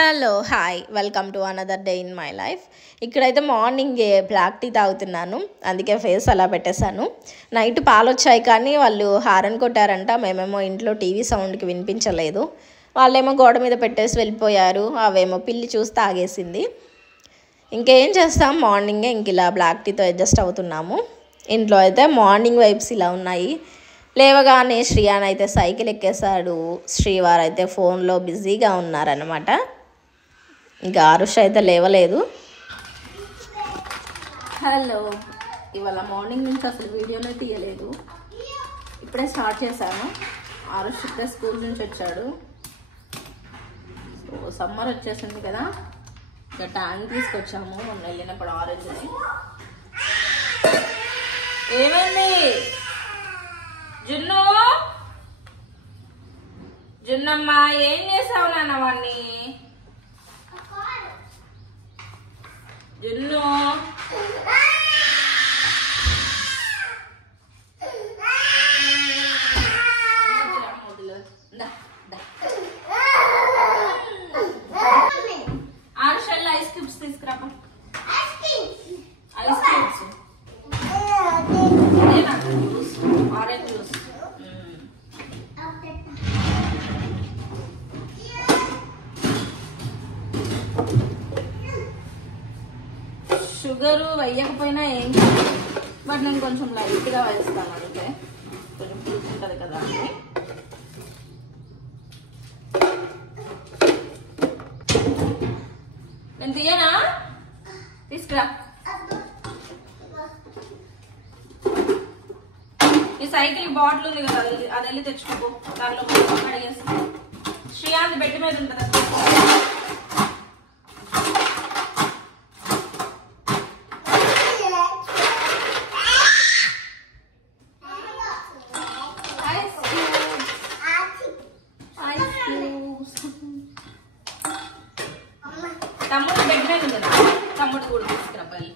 Hello hi welcome to another day in my life. ఇక్కడైతే morning black tea తాగుతున్నాను, అందుకే face అలా పెట్టేశాను. నైట్ పాలు వచ్చాయి కానీ వాళ్ళు హారన్ కొట్టారంట. మేమేమో ఇంట్లో టీవీ సౌండ్కి వినిపించలేదు. వాళ్ళేమో గోడ మీద పెట్టేసి వెళ్ళిపోయారు. అవేమో పిల్లి చూసి తాగేసింది. ఇంకేం చేస్తాం, మార్నింగే ఇంక ఇలా బ్లాక్ టీతో అడ్జస్ట్ అవుతున్నాము. ఇంట్లో అయితే మార్నింగ్ వైబ్స్ ఇలా ఉన్నాయి. లేవగానే శ్రీయాన్ అయితే సైకిల్ ఎక్కేశాడు. శ్రీవారు అయితే ఫోన్లో బిజీగా ఉన్నారనమాట. ఇంకా ఆరుష్ అయితే లేవలేదు. హలో, ఇవాళ మార్నింగ్ నుంచి అసలు వీడియోనే తీయలేదు, ఇప్పుడే స్టార్ట్ చేశాను. ఆరుష్ ఇప్పుడే స్కూల్ నుంచి వచ్చాడు. సో సమ్మర్ వచ్చేసింది కదా, ఇంకా ట్యాంక్ తీసుకొచ్చాము మొన్న వెళ్ళినప్పుడు ఆరెంజ్ని. ఏమైంది జున్ను? జున్నమ్మ ఏం చేసావు నాన్న వాణ్ణి? జున్ను ఆరుషల్లో ఐస్ క్యూబ్స్ తీసుకురా. Ice cubes orange juice. Sugar వేయకపోయినా ఏం కాదు, బట్ నేను కొంచెం లైట్గా వేస్తాను, అంటే కొంచెం పులుసుంటుంది కదా అని. నేను తీయనా? తీసుకురా. ఈ సైకిల్ బాటిల్ ఉంది కదా, అది వెళ్ళి తెచ్చుకోపో, దాంట్లో అడిగేస్తా. శ్రీయాంత్ బెడ్ మీద ఉంటుంది. తమ్ముడు బెడ్ మీద ఉంది కదా, తమ్ముడు కూడా తీసుకురా పల్లి.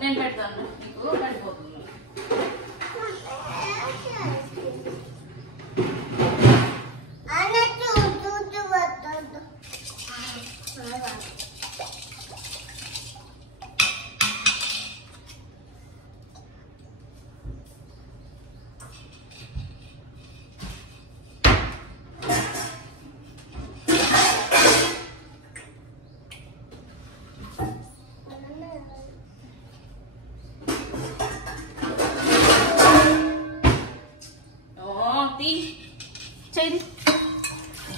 నేను పెడతాను, నీకు పడిపోతుంది.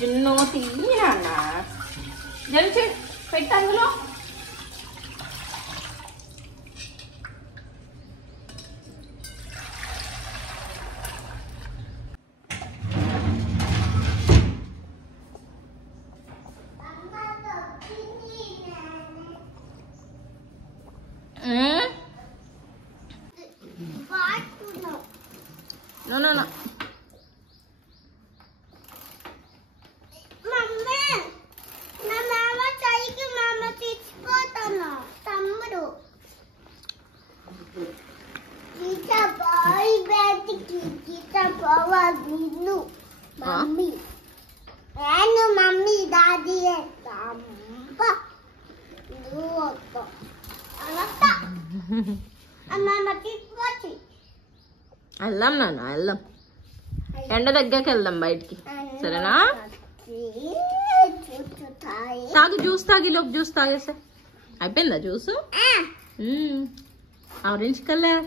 జున్ను తీయనా? జల్చి పెట్టు అందులో. No, no, no. వెళ్దాం నాన్న, వెళ్దాం. ఎండ దగ్గరికి వెళ్దాం బయటికి, సరేనా? తాగు, జ్యూస్ తాగి లోపు. జ్యూస్ తాగేసా అయిపోయిందా జ్యూస్? ఆరెంజ్ కలర్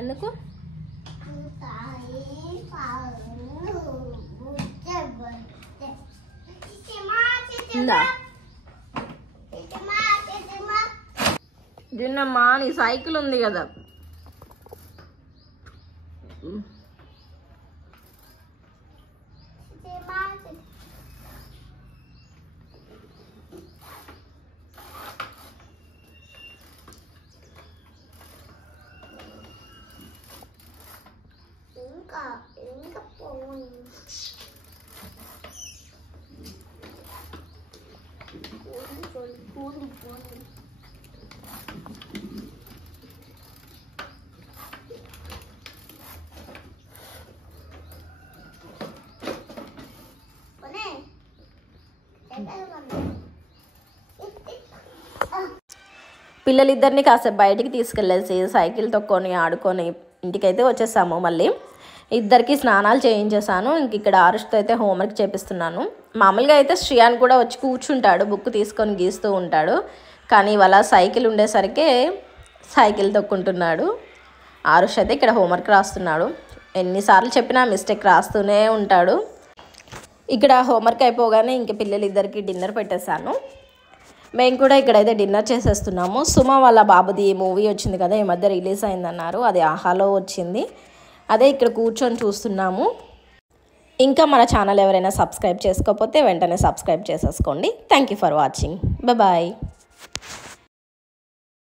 ఎందుకు? జున్నమ్మా నీ సైకిల్ ఉంది కదా, పిల్లలిద్దరిని కాసేపు బయటికి తీసుకెళ్ళేసి సైకిల్ తొక్కొని ఆడుకొని ఇంటికైతే వచ్చేసాము. మళ్ళీ ఇద్దరికి స్నానాలు చేయించేసాను. ఇంక ఇక్కడ ఆరుష్తో అయితే హోంవర్క్ చేపిస్తున్నాను. మామూలుగా అయితే శ్రియాన్ కూడా వచ్చి కూర్చుంటాడు, బుక్ తీసుకొని గీస్తూ ఉంటాడు. కానీ ఇవాళ సైకిల్ ఉండేసరికి సైకిల్ తొక్కుంటున్నాడు. ఆరుష్ అయితే ఇక్కడ హోంవర్క్ రాస్తున్నాడు. ఎన్నిసార్లు చెప్పినా మిస్టేక్ రాస్తూనే ఉంటాడు. ఇక్కడ హోంవర్క్ అయిపోగానే ఇంక పిల్లలిద్దరికి డిన్నర్ పెట్టేశాను. మేము కూడా ఇక్కడైతే డిన్నర్ చేసేస్తున్నాము. సుమ వాళ్ళ బాబుది మూవీ వచ్చింది కదా, ఈ మధ్య రిలీజ్ అయిందన్నారు, అది ఆహాలో వచ్చింది. అదే ఇక్కడ కూర్చొని చూస్తున్నాము. ఇంకా మన ఛానల్ ఎవరైనా సబ్స్క్రైబ్ చేసుకోకపోతే వెంటనే సబ్స్క్రైబ్ చేసేసుకోండి. Thank you for watching. Bye.